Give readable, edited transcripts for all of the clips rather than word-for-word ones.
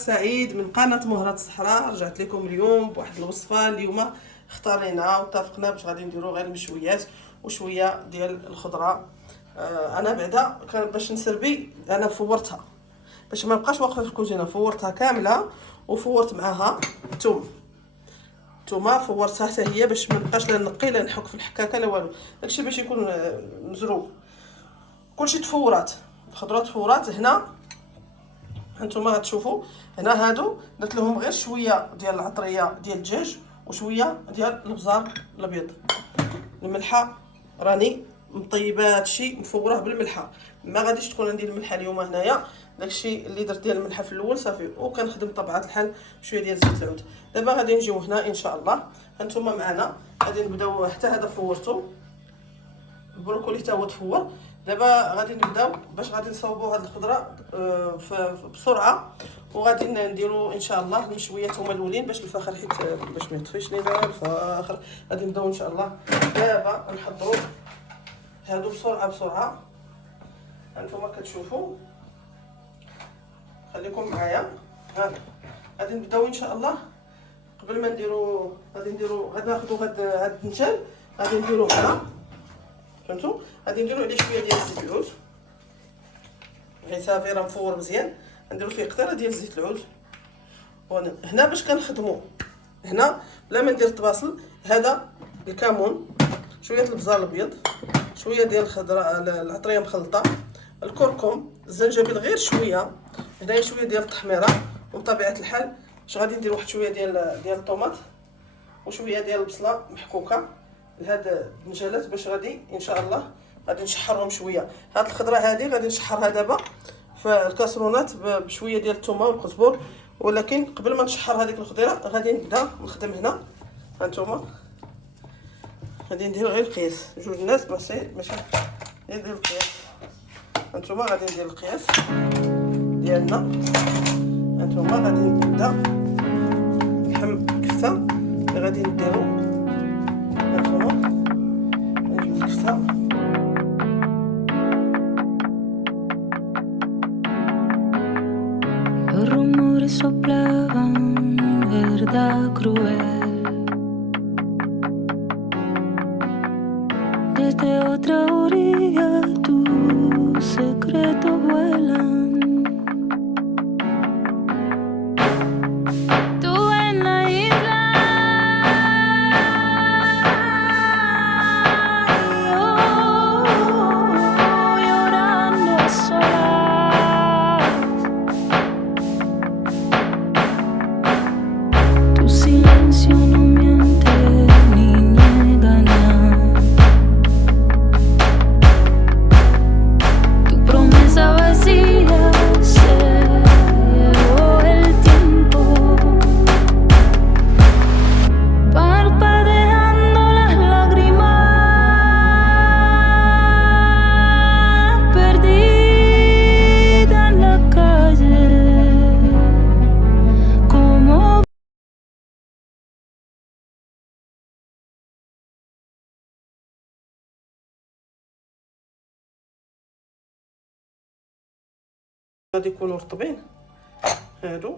سعيد من قناة مهرة الصحراء. رجعت لكم اليوم بواحد الوصفة. اليوم اختارينا واتفقنا باش غادي نديرو غير المشويات وشويه ديال الخضره. انا بعدا باش نسربي انا فورتها باش ما نبقاش واقفه في الكوزينه، فورتها كامله وفورت معاها الثومه فورتها حتى هي باش ما نبقاش لا نقي لا نحك في الحكاكه لا والو. داكشي باش يكون مزروب، كلشي تفورات، الخضره تفورات. هنا هانتوما غتشوفوا هنا هادو درت لهم غير شويه ديال العطريه ديال الدجاج وشويه ديال البزار الابيض. الملحه راني مطيبه هادشي مفوراه بالملحه، ما غاديش تكون عندي الملحه اليوم هنايا. داكشي اللي درت ديال الملحه في الاول صافي، وكنخدم طبيعه الحال شويه ديال زيت العود. دابا غادي نجيو هنا ان شاء الله. هانتوما معنا غادي نبداو حتى هذا فورتو، البروكولي حتى هو تفور. دابا غادي نبداو باش غادي نصاوبوا هاد الخضره بسرعه، وغادي نديروا ان شاء الله المشويات هما الاولين باش الفخر حيت باش ما يطفيش لينا الفخر. غادي نبداو ان شاء الله. دابا نحضروا هادو بسرعه. هانتوما كتشوفوا، خليكم معايا. غادي نبداو ان شاء الله. قبل ما نديروا غادي ناخذوا هاد الدنجال غادي نديروه هنا، فهمتوا؟ غادي نديروا عليه شويه ديال زيت العود، غير صافي راه مفور مزيان. نديروا فيه قطره ديال زيت العود. هنا باش كنخدموا هنا بلا ما ندير الطباصل، هذا الكمون، شويه البزار الابيض، شويه ديال الخضره العطريه مخلطه، الكركم، الزنجبيل غير شويه، هنايا شويه ديال التحميره. وبطبيعه الحال باش غادي ندير واحد شويه ديال الطوماط وشويه ديال البصله محكوكه لهاد الدنجالات باش غادي ان شاء الله غادي نشحرهم شويه. هاد الخضره هذه غادي نشحرها دابا في الكاسرونات بشويه ديال الثومه والقزبر. ولكن قبل ما نشحر هذيك الخضره غادي نبدا نخدم هنا. هانتوما غادي ندير غير القياس، جوج الناس ماشي ندير القياس. هانتوما غادي ندير القياس ديالنا. هانتوما غادي نبدا لحم كفته اللي غادي نديرو. هانتوما نجيب الكفته Los rumores soplaban verdad cruel. Desde otra orilla tus secretos vuelan. Tú en la isla y yo llorando a solas. Tu silencio no miente ni niega nada. Tu promesa vacía se llevó el tiempo, parpadeando las lágrimas, perdida en la calle, como غادي يكونوا رطبين هادو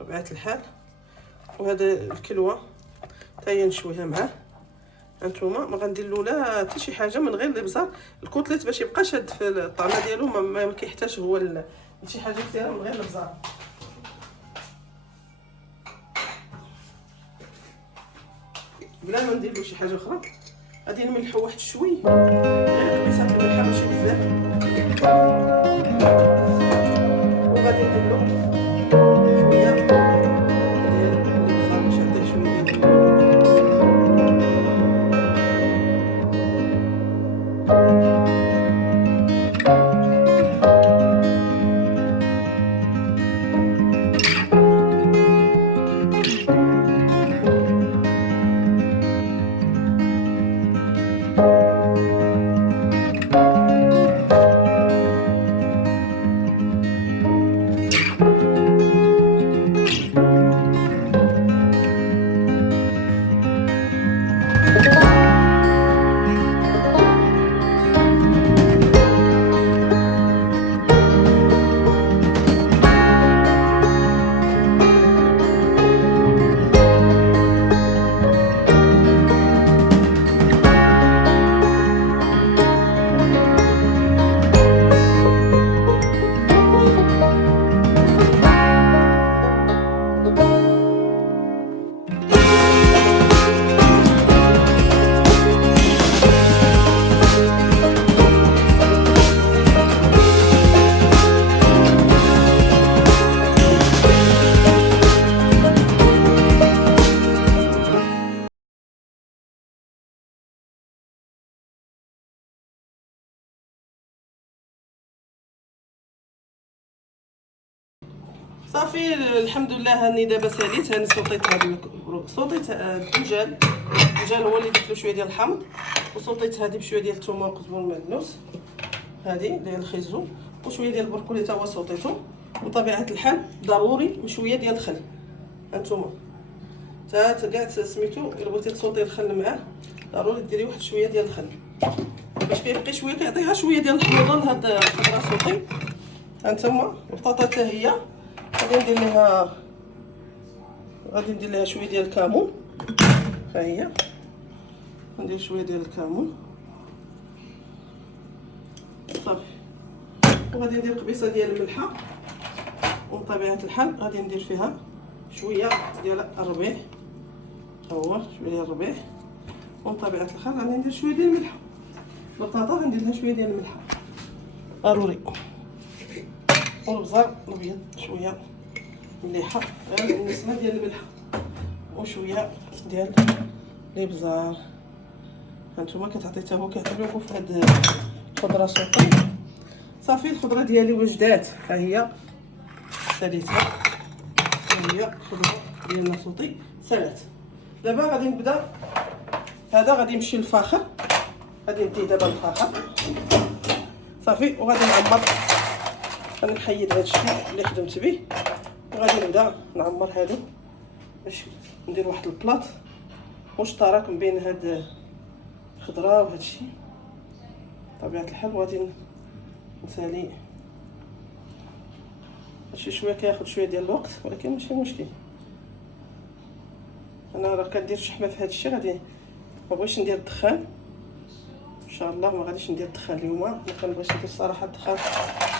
بطبيعه الحال. وهذا الكلوه حتى هي نشويها معاه. هانتوما ما غندير له لا حتى شي حاجه من غير الابزار، الكوتليت باش يبقى شاد في الطعمه ديالو، ما كيحتاج هو شي حاجه كثيره من غير الابزار. بلا ما ندير له شي حاجه اخرى. غادي نملحو واحد شوي، غير قيسات الملحه ماشي بزاف. وغادي ندير له شويه ديال البزار باش يعطيه شويه ديال صافي الحمد لله. هاني دابا ساليت، هاني صوطيت هاد صوطيت الدجاج هو اللي درت له شويه ديال الحمض، وصوطيت هادي بشويه ديال الثومه وقزبر مدنوس، هادي ديال الخيزو، وشويه ديال البركولي تا هو صوطيته. وطبيعه الحال ضروري وشويه ديال الخل. هانتوما تا كاع سميتو الا بغيتي تصوطي الخل معاه ضروري ديري واحد شويه ديال الخل باش كيبقي شويه كيعطيها شويه ديال الحموضه لهاد الخضره صوطي. هانتوما البطاطا حتى هي غادي ندير لها شويه ديال الكمون، ها هي ندير شويه ديال الكمون صافي. وغادي ندير قبيصه ديال الملحه، وبطبيعه الحال غادي ندير فيها شويه ديال الربيع، ها هو شويه ديال الربيع. وبطبيعه الحال غادي ندير شويه ديال الملحه، البطاطا غندير لها شويه ديال الملحه ضروري. والبزار الابيض شويه مليحه بالنسبه ديال الملحه، وشويه ديال الابزار. هانتوما كتعطي حتى هو كيعطي لكم في هاد الخضره صوطي. صافي الخضره ديالي وجدات، ها هي ساليتها، ها هي الخضره ديالنا صوطي سالات. دابا غادي نبدا، هذا غادي يمشي للفاخر، غادي نديه دابا للفاخر صافي. وغادي نعمر، غادي نحيد هذا الشيء اللي خدمت به، وغادي نبدا نعمر هادو باش ندير واحد البلاط مشترك بين هاد الخضره وهاد الشيء. بطبيعه الحال غادي نسالي هادشي شويه كياخد شويه ديال الوقت، ولكن ماشي مشكل. انا راه كندير شحمه في هاد الشيء، غادي مبغيتش ندير الدخان ان شاء الله، ما غاديش ندير الدخان اليوم. ما كنبغيش ندير الصراحه الدخان،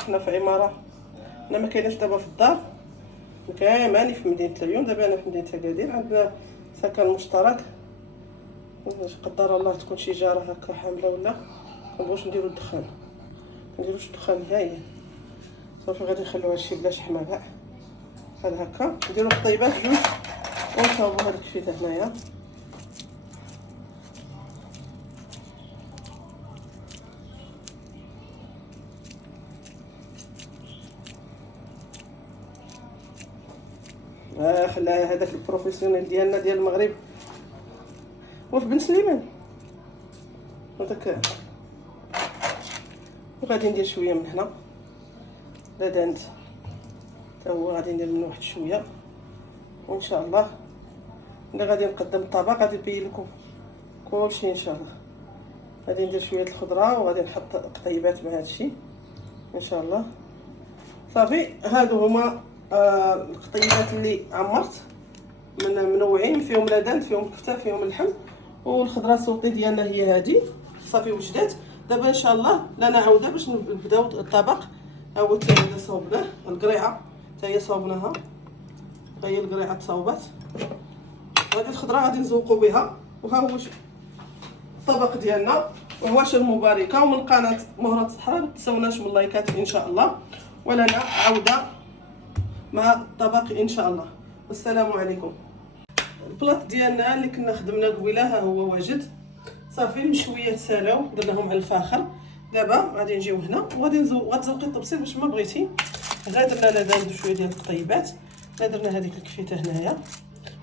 حنا في عماره، انا ما كايناش دابا في الدار، كامل في مدينه العيون. دابا انا في مدينه اكادير، عندنا سكن مشترك، قدر الله تكون شي جاره هكا حامله ولا كنبغيوش نديرو الدخان، منديروش الدخان نهائيا. صافي غادي نخليو هادشي بلا شحمه كاع بحال هكا، نديرو الطيبات جوج ونصاوبو هاد الكفيته هنايا. خلاها هذاك البروفيسيونيل ديالنا ديال المغرب وفي بن سليمان هذاك. وغادي ندير شويه من هنا لادانت تا هو، غادي ندير منه واحد شويه، وان شاء الله ملي غادي نقدم الطبق غادي نبين لكم كلشي ان شاء الله. غادي ندير شويه الخضره وغادي نحط قطيبات مع هادشي ان شاء الله. صافي هادو هما القطيبات اللي عمرت، منوعين، فيهم لادانت، فيهم كفته، فيهم اللحم. والخضره الصوتي ديالنا هي هادي صافي وجدات. دابا ان شاء الله لنا عوده باش نبداو الطبق. ها هو حتى هذا صوبناه، القريعه حتى هي صوبناها، ها هي القريعه تصاوبات. هذه الخضره غادي نزوقوا بها. وها هو الطبق ديالنا، وهواش المباركه. ومن قناه مهره الصحراء ما تنساوناش من اللايكات ان شاء الله، ولنا عوده مع الطبق ان شاء الله. والسلام عليكم. البلاط ديالنا اللي كنا خدمنا قبيله ها هو واجد صافي. المشويات سالاو درناهم على الفاخر. دابا غادي نجيو هنا وغادي غتزوقي الطبسيل باش ما بغيتي. غير درنا لادانت شويه ديال القطيبات، درنا هذيك الكفيته هنايا.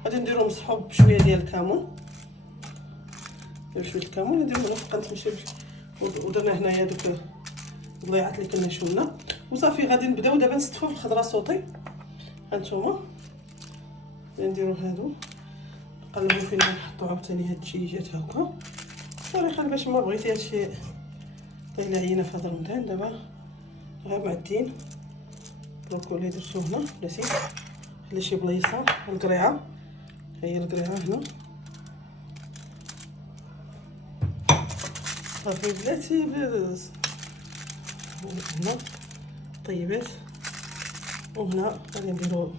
غادي نديرو مسحوب بشويه ديال الكمون، شويه الكمون نديرو هنا فوق تمشي. ودرنا هنايا دوك الضيعات اللي كنا شونا. وصافي غادي نبداو دابا نستفو في الخضره صوتي. هانتوما نديرو هادو نقلبو فين نحطو عاوتاني هاد الدجيجات هكا بطريقه باش ما بغيتي هادشي طيله عينه في هاد رمضان. دابا غير معدين البروكولي درتو هنا، بلاتي خلي شي بليصه. القريعه هي القريعه هنا صافي بلاتي هنا طيبات. وهنا غادي نديرو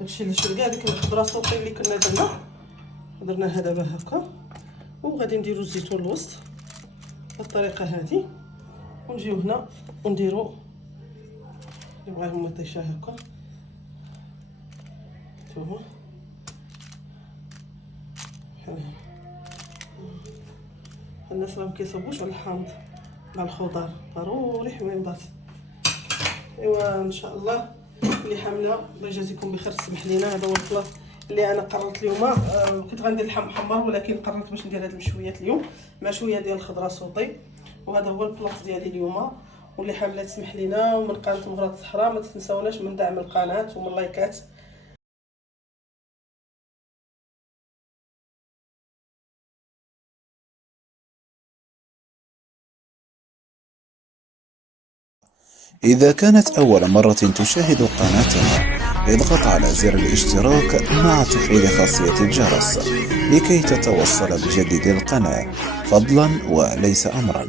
داكشي اللي شرقا ديك الخضره الصوتي اللي كنا درناها دابا هكا. وغادي نديرو الزيتون الوسط بالطريقه هذه، ونجيو هنا ونديرو اللي بغاهم مطيشه هكا. نتوما الناس راه مكيصوبوش على الحامض مع الخضر، ضروري حميضات. ايوا ان شاء الله اللي حامله الله يجازيكم بخير تسمح لينا. هذا هو البلاط اللي انا قررت اليوم. كنت غندير اللحم محمر ولكن قررت باش ندير هاد المشويات اليوم مع شويه ديال الخضره سوطي. وهذا هو البلاط ديالي اليوم. واللي حامله تسمح لينا. ومن قناه مغرات الصحراء ما تنساوناش من دعم القناه ومن لايكات. إذا كانت أول مرة تشاهد قناتنا اضغط على زر الاشتراك مع تفعيل خاصية الجرس لكي تتوصل بجديد القناة فضلا وليس أمرا.